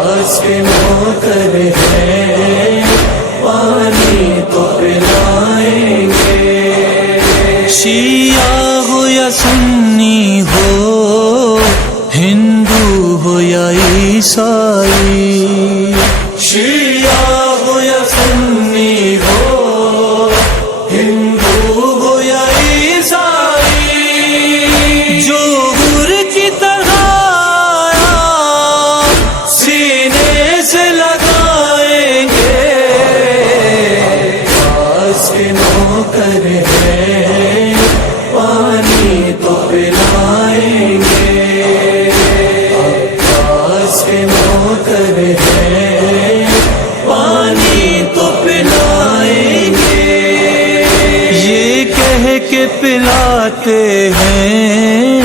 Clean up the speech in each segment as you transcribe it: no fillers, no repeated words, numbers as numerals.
عباس کے نوکر ہیں، پانی تو پلائیں گے۔ شیعہ ہو یا سنی ہو، ہندو ہو یا عیسائی، شیعہ ہو یا سنی ہو، ہندو ہو یا عیسائی، جو حور کی طرح سینے سے لگائیں گے۔ عباس کے نوکر ہیں، پانی تو پلائیں گے۔ عباس کے نوکر ہیں، پانی تو پلائیں گے۔ یہ کہہ کے پلاتے ہیں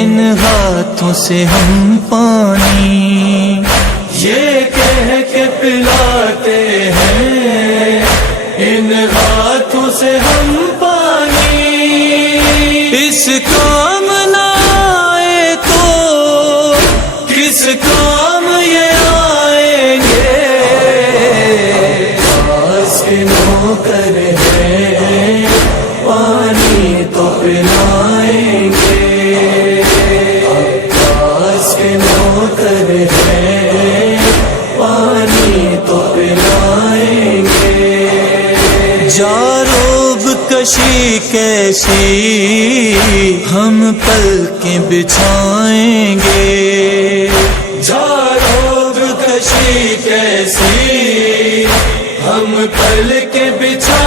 ان ہاتھوں سے ہم پانی، یہ کہہ کے پلاتے ہیں ان ہاتھوں سے ہم پانی۔ اس کام نہ آئے تو کس کام یہ آئیں گے؟ عباس کے نوکر ہیں، پانی تو پلائیں گے۔ عباس کے نوکر ہیں، پانی تو پلائیں گے۔ جاروب کشی کیسی ہم پلکیں بچھائیں گے، جاروب کشی کیسی ہم پل کے بچھا